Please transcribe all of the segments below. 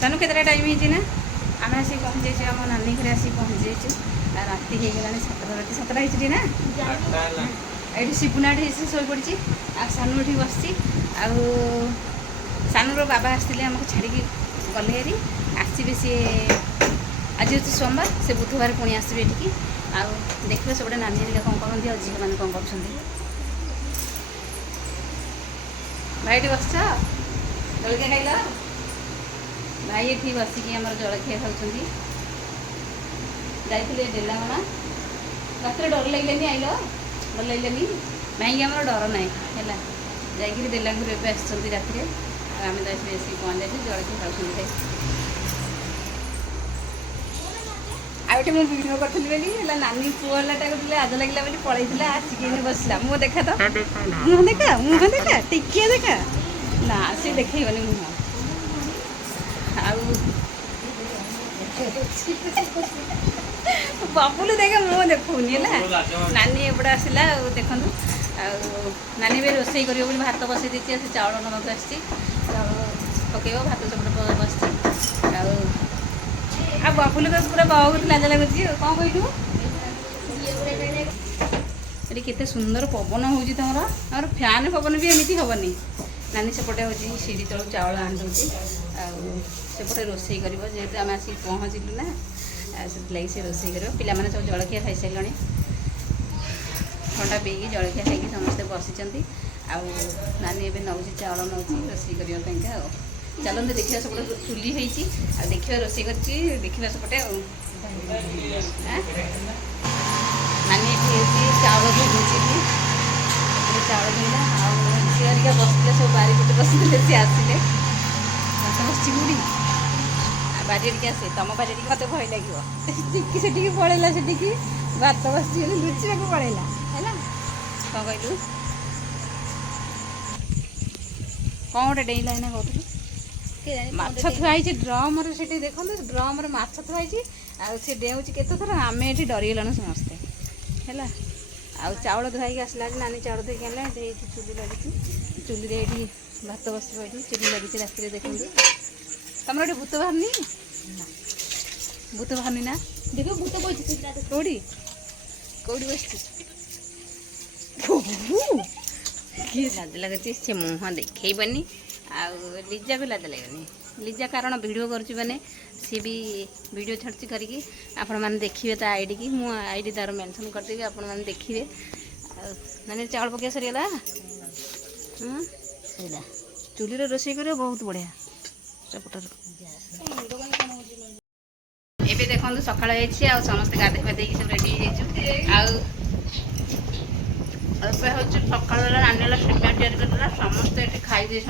सानू केतटा टाइम होना आम आस पहुँचे आम नानी घर आस पहुँचे राति हो गलानी 7टा राति 7टा होती ना ये शिपुना शो पड़ी सानू ये बस सानूर बाबा आसते आमको छाड़ी गले हेरी आसवे सी आज हूँ सोमवार से बुधवार पुणी आसवे ये आउ देखिए सब नानी हेरिका कौन करती और झील मैंने कौन कर भाई बस जलखिया खाइल भाई ये बसिकी आम जलखिया खाऊँ जाइए डेलांगना रात डर लगे आइल भल लगे भाई आम डर ना है जा डेलांगुर एवं आस रात आम बेस पहुँच जाए जलखिया खाऊँ आउटे मुझे भिडियो करी नानी पुआटा कर आज लगे बोली पलैला आसिक बसला मुँह देखा तो मुँह देखा टिके देखा ना सी देखनी मुँह बबुल देखे मुँह देखनी है नानी एपटे आसला देखु नानी भी रोसे कर भात बसई दी से चाउल नवाक आस पक भात चपटे बस आ बबुल तो पूरा बहुत लाज लगुच कौन कहलु ये केते सुंदर पवन हो तुम और फैन पवन भी एमती हेनी नानी सेपटे हूँ सीढ़ी तलू चाउल आनी सेपटे रोसे कर जेहेतु आम आसिक पहुँचलु ना से से रोसे कर पिला माने सब जलखिया खाई सारे ठंडा पीकी जलखिया खाई समस्ते बसी नानी एवं नौ चाउल नौ रोसे करने चलते देखा सेपटे चुली होती देखा रोसे कर देखा सेपटे नानी ये चाउल धोची चाउल धोला झील बसते सब बारीपटे बसते सी आसिले बस गुड़ी बारी आसे तुम बारी मत भय लगे से पलैला से भात बस लुचा पलैला है कौन कहलु कौन गोटे डेला ना कहूँ माछ थुआई ड्रम से देखो ड्रम माछ थुआई से डेऊँच के थर आम ये डरीगलु समस्ते है आउ चाउल धोई आसला नानी चाउल धोई आने चुली लगी चुली ये भात बस चुली लगी राति देखो तुम ये भूत बाहरनी भूत बाहरनी ना देख भूत कौड़ी कौड़ी बस किए लाज लगे से मुँह देखनी लिजा भी लाज लगनी लिजा कारण वीडियो करुँच मैंने सी भी वीडियो छाड़ी करके आपण मैंने देखिए तो आईडी की मु आईडी तार मेंशन करदेवी आपण मैंने देखिए नानी चावल पकड़ सरीगला चुली रोसे कर बहुत बढ़िया सेपटर एबे देखो सकाळ आ समस्त गाधे पाधे सब रेडी आउे हूँ सकाल बेला नानी सेमिया तैयारी करदेला समस्ते ये खाई बस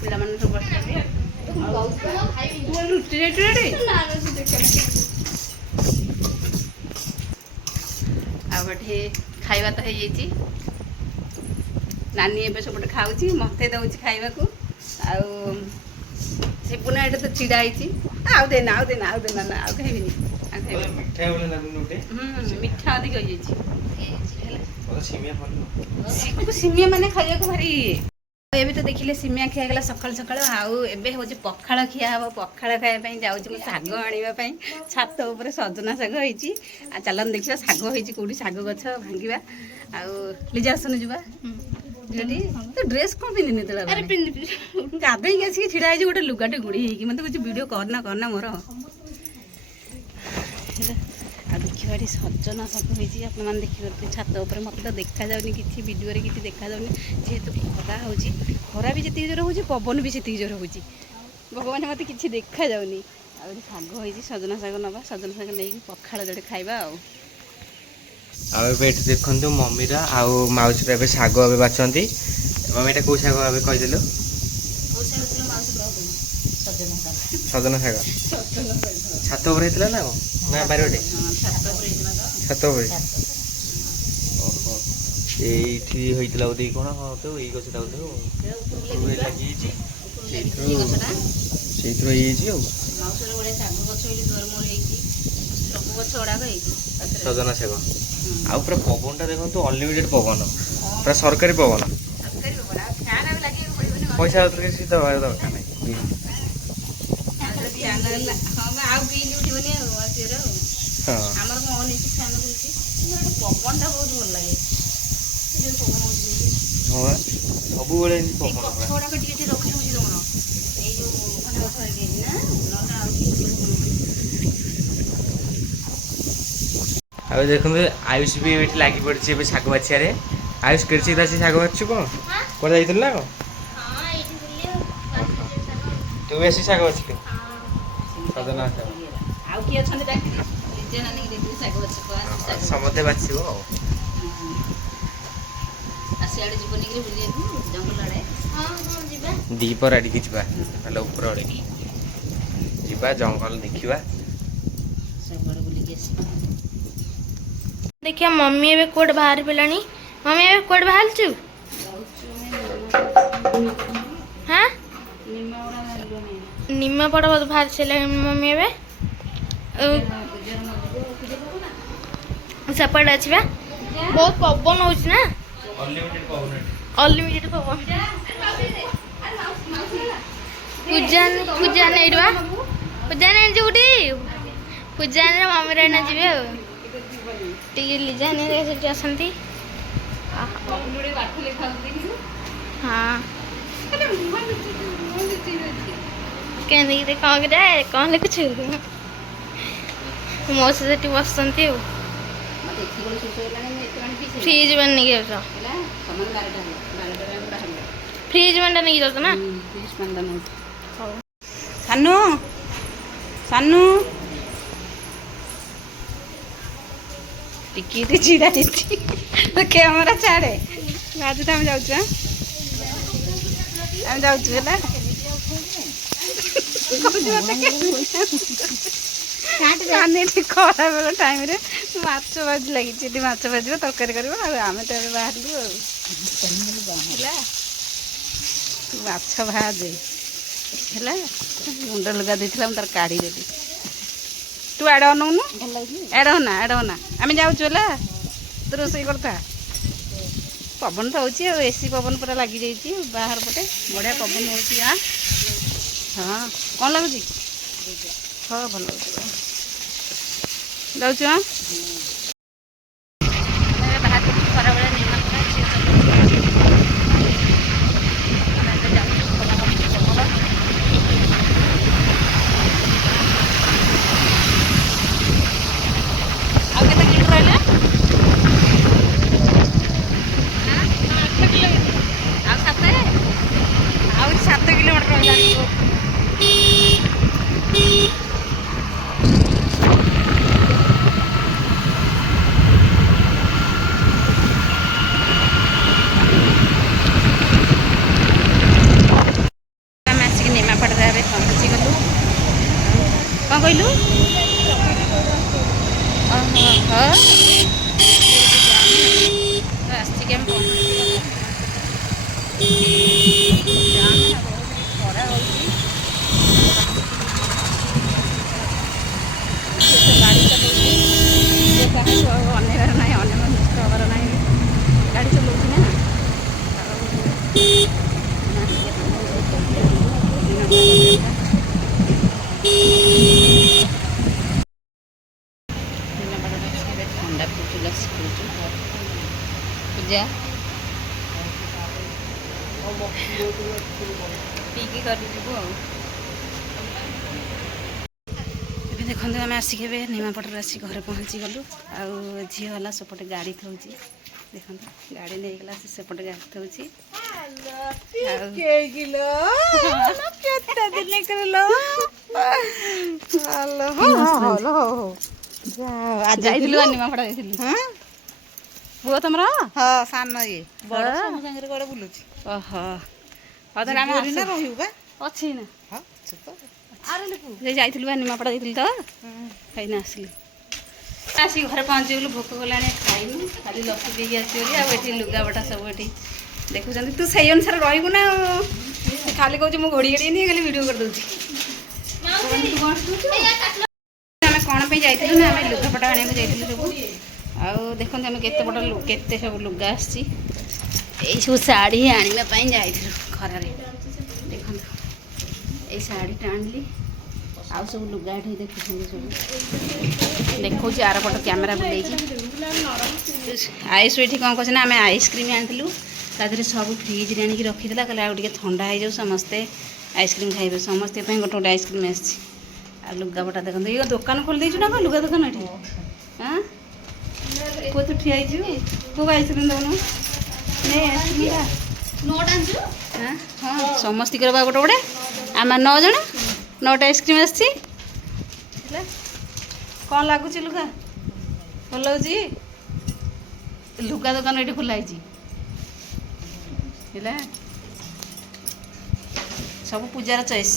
पिला सब बस रुटी रेडी आठे खाଇବା तो है नानी एबे सब खाऊँ मत दौर खावा को शिपुना ये तो चिड़ा आउ देना आउ देना आउ देना ना आउ खाइबी मीठा अधिक हो सिमिया माने खाइया को भारी ये तो देखिले सिमिया खियागला सकाल सकाल आबे हूँ पखाड़ खिया हम पखाड़ खायापी जाऊँ शाग आने छात उपर सजना शाग होती चलन देखा शाग होती कौटी शाग गछ भांगा लिजा आसन जा तो ड्रेस कौन पिंधि गाधे आसिक छिड़ा गोटे लुगाटे गुड़ी मत कुछ वीडियो करना करना मोर देखिए ये सजना शाग होती आपने देखिए छात उपर मत तो देखा जाऊनी कि वीडियो किसी देखा जाऊनी जेहेतु खरा हो खरा भी जी जोर हो पवन भी जी जोर हो भगवान मत कि देखा जाऊनी शाग होती सजना शाग नवा सजना शाग नहीं पखाड़ जोड़े खाइबा देखु मम्मी माउसी शाग ए बाचंती मम्मी एटा कौ शाग ए कहीदेलु सजना शाग छात उपर होता ना ना बारे छात उपर ओहो ये होता बोधे कौन हाँ तो यही गछटा बोधे लगी सजना शाग आ पूरा पवनटा देखो अनलिमिटेड पवन पूरा सरकारी पवन पैसा दरकार नहीं ଆଉ ବିଲ୍ ଉଠିବନି ଆଉ ଆସିବାର ଆଉ ହଁ ଆମର କଣ ନେଇଛି ଫ୍ୟାନ୍ ବୁଲୁଛି ପବନଟା ବହୁତ ଭଲ ଲାଗେ ପବନ ହଉଛି ହଁ ବା ସବୁବେଳେ ଏମିତି ସେଇ ପବନ ଗଛ ପୁରା। ଗୁଡାକ ଟିକେ ଟିକେ ରଖି ଦଉଛି ତମର ଏଇ ଯୋଉ ଖଣ୍ଡ ଗଛ ହେଇଯାଇଛି ନା ନହେଲେ ଆଉ ଟିକେ ଭଲ ପବନ ହଉଛି। ଆଉ ଦେଖନ୍ତୁ ଆୟୁଷ ବି ଏଠି ଲାଗି ପଡ଼ିଛି ଏବେ ଶାଗ ବାଛିବାରେ। ଆୟୁଷ କେଡ଼େ ଶୀଘ୍ର ଆସି ଶାଗ ବାଛୁଛୁ କଣ କୁଆଡ଼େ ଯାଇଥିଲୁ ନା କଣ? ତୁ ବି ଆସି ଶାଗ ବାଛିଲୁ ସଜନା ଶାଗ। ଆଉ କିଏ ଅଛନ୍ତି ଡାକିରି ନିଜେ ନାନୀକି ଦେଇଦେବି ଶାଗ ବାଛ ଶାଗ ସମସ୍ତେ ବାଛିବ ଆଉ। ଆଉ ସିଆଡ଼େ ଯିବନି କି ବୁଲି ଯାଇଥିବୁ ଜଙ୍ଗଲ ଆଡ଼େ ଦ୍ୱିପହର ଆଡ଼ିକି ଯିବା ନହେଲେ ଉପର ଆଡ଼ିକି ଯିବା ଜଙ୍ଗଲ ଦେଖିବା। ସବୁଆଡ଼େ ବୁଲିକି ଆସିବା। ଦେଖିଆ ମମ୍ମୀ ଏବେ କୁଆଡ଼େ ବାହାରି ପଡ଼ିଲାଣି। ମମ୍ମୀ ଏବେ କୁଆଡ଼େ ବାହାରିଛୁ? ହାଁ ନିମାପଡ଼ା ବାହାରି ସାରିଲାଣି ମମ୍ମୀ ଏବେ। ସେପଟେ ଅଛି ବା ବହୁତ ପବନ ହଉଛି ନା ଅନଲିମିଟେଡ୍ ପବନ। ପୂଜା ଏଇଠି ବା ପୂଜା ଯୋଉଠି ପୂଜା ମମ୍ମୀର ଏଇନା ଯିବେ ଆଉ ଟିକେ ଲିଜା ସେଠି ଅଛନ୍ତି। ହଁ କେମିତି କ'ଣ କ'ଣ ଲେଖୁଛୁ ମୋ ସେଠି ବସୁଛନ୍ତି ଆଉ ଫ୍ରିଜ୍ ମାନେ ନେଇକି ଯାଉଛ ଫ୍ରିଜ୍ ମାନେ ନେଇକି ଯାଉଛ ନା ସାନୁ ସାନୁ ଟିକେ ଛିଡ଼ା ହେଇଛି କ୍ୟାମେରା ଛାଡ଼େ ଆଜି ତ ଆମେ ଯାଉଛୁ ଆମେ ଯାଉଛୁ ହେଲା ଖରାବେଳ ଟାଇମ୍ରେ ମାଛ ଭାଜି ଲାଗିଛି ଏଠି ମାଛ ଭାଜିବ ତରକାରୀ କରିବ ଆଉ ଆମେ ତ ଏବେ ବାହାରିଲୁ ଆଉ ହେଲା ମାଛ ଭାଜେ ହେଲା ମୁଣ୍ଡ ଲୁଗା ଦେଇଥିଲା ମୁଁ ତାର କାଢ଼ିଦେଲି ତୁ ଆଡ଼େ ଅନଉନୁ ଆଡ଼େ ହନା ଆମେ ଯାଉଛୁ ହେଲା ତୁ ରୋଷେଇ କରିଥା ପବନ ତ ହେଉଛି ଆଉ ଏସି ପବନ ପୁରା ଲାଗିଯାଇଛି ବାହାର ପଟେ ବଢ଼ିଆ ପବନ ହେଉଛି ହଁ କ'ଣ ଲାଗୁଛି ହଁ ଭଲ ଲାଗୁଛି ଯାଉଛୁ ବାହାରକୁ ଖରାବେଳେ ଆଉ କେତେ କିଲୋମିଟର ରହିଲା ଆଉ 7 କିଲୋମିଟର ରହିଲା। ଆମେ ଆସିକି ନିମାପଡ଼ାରେ ଏବେ ପହଞ୍ଚିଗଲୁ କ'ଣ କହିଲୁ ଆସିକି ଆମେ ଖରା ହେଉଛି ଗାଡ଼ି ଚଲାଉଛି କାହାକୁ ଆଉ ଅନେଇବାର ନାହିଁ ଅନ୍ୟମନସ୍କ ହେବାର ନାହିଁ ଗାଡ଼ି ଚଲାଉଛି ନା ଥଣ୍ଡା ପିଉଛୁ ଲସି ପିଉଛୁ ପୂଜା ପିଇକି ଘରକୁ ଯିବୁ ଆଉ ଏବେ ଦେଖନ୍ତୁ ଆମେ ଆସିକି ଏବେ ନିମାପଡ଼ାରେ ଆସିକି ଘରେ ପହଞ୍ଚିଗଲୁ ଆଉ ଝିଅ ହେଲା ସେପଟେ ଗାଡ଼ି ଥଉଛି ଦେଖନ୍ତୁ ଗାଡ଼ି ନେଇଗଲା ସେ ସେପଟେ ଗାଡ଼ି ଥଉଛି ଯାଇଥିଲୁ ନିମାପଡ଼ା ଯାଇଥିଲୁ ପୁଅ ତମର ହଁ ସାନ ଇଏ ବଡ଼ ହଁ। ସବୁ ସାଙ୍ଗରେ କୁଆଡ଼େ ବୁଲୁଛି ଓହୋ ହଉ ତାହେଲେ ଆମେ ନା ରହିବୁ ବା ଅଛି ନା ହଁ ଛୋଟ ଯାଇଥିଲୁ ବା ନିମାପଡ଼ା ଯାଇଥିଲୁ ତ ଖାଇନା ଆସିଲି ଆସିକି ଘରେ ପହଞ୍ଚିଗଲୁ ଭୋକ କଲାଣି ଖାଇନୁ ଖାଲି ଲସି ପିଇକି ଆସିଗଲି ଆଉ ଏଠି ଲୁଗାପଟା ସବୁ ଏଠି ଦେଖୁଛନ୍ତି ତୁ ସେଇ ଅନୁସାରେ ରହିବୁ ନା ସେ ଖାଲି କହୁଛି ମୁଁ ଘୋଡ଼ି ଘାଡ଼ି ନେଇ ଖାଲି ଭିଡ଼ିଓ କରିଦେଉଛି ଆମେ କ'ଣ ପାଇଁ ଯାଇଥିଲୁ ନା ଆମେ ଲୁଗାପଟା ଆଣିବାକୁ ଯାଇଥିଲୁ ସବୁ ଆଉ ଦେଖନ୍ତୁ ଆମେ କେତେ ସବୁ ଲୁଗା ଆସିଛି ଏଇସବୁ ଶାଢ଼ୀ ଆଣିବା ପାଇଁ ଯାଇଥିଲୁ ଖରାରେ ଦେଖନ୍ତୁ ଏଇ ଶାଢ଼ୀଟା ଆଣିଲି ଆଉ ସବୁ ଲୁଗା ଏଠି ଦେଖୁଛନ୍ତି ସବୁ ଦେଖାଉଛି ଆରପଟ କ୍ୟାମେରା ବୁଲେଇଛି। ଆଇସ୍ ଏଠି କ'ଣ କରୁଛି ନା ଆମେ ଆଇସ୍କ୍ରିମ୍ ଆଣିଥିଲୁ ତା ଦେହରେ ସବୁ ଫ୍ରିଜ୍ରେ ଆଣିକି ରଖିଥିଲା କହିଲେ ଆଉ ଟିକେ ଥଣ୍ଡା ହେଇଯାଉ ସମସ୍ତେ ଆଇସ୍କ୍ରିମ୍ ଖାଇବେ ସମସ୍ତଙ୍କ ପାଇଁ ଗୋଟେ ଗୋଟେ ଆଇସ୍କ୍ରିମ୍ ଆସିଛି। ଆଉ ଲୁଗାପଟା ଦେଖନ୍ତୁ ଏଇ ଦୋକାନ ଖୋଲି ଦେଇଛୁ ନା କ'ଣ ଲୁଗା ଦୋକାନ ଏଠି ହଁ ପୁଅ ତୁ ଠିଆ ହେଇଛୁ ପୁଅ ଆଇସ୍କ୍ରିମ୍ ଦେଉନୁ ନେ ଆଇସ୍କ୍ରିମ୍ ହଁ ସମସ୍ତଙ୍କର ବା ଗୋଟେ ଗୋଟେ ଆମେ 9 ଜଣ 9ଟା ଆଇସ୍କ୍ରିମ୍ ଆସିଛି ହେଲା। କ'ଣ ଲାଗୁଛି ଲୁଗା ଭଲ ହେଉଛି ଲୁଗା ଦୋକାନ ଏଠି ଖୋଲା ହେଇଛି ହେଲା। ସବୁ ପୂଜାର ଚଏସ୍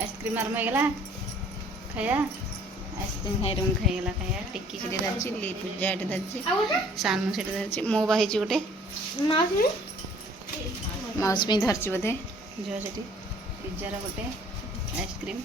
ଆଇସ୍କ୍ରିମ୍ ଆରମ୍ଭ ହେଇଗଲା ଖାଇବା ଆଇସ୍କ୍ରିମ୍ ଖାଇଗଲା ଖାଇବା ଟିକି ସେଠି ଧରିଛି ପୂଜା ଏଠି ଧରିଛି ସାନୁ ସେଠି ଧରିଛି ମୋ ବା ହେଇଛି ଗୋଟେ ମାଉସୀ ପାଇଁ ଧରିଛି ବୋଧେ ଝିଅ ସେଠି ପିଜ୍ଜାର ଗୋଟେ ଆଇସ୍କ୍ରିମ୍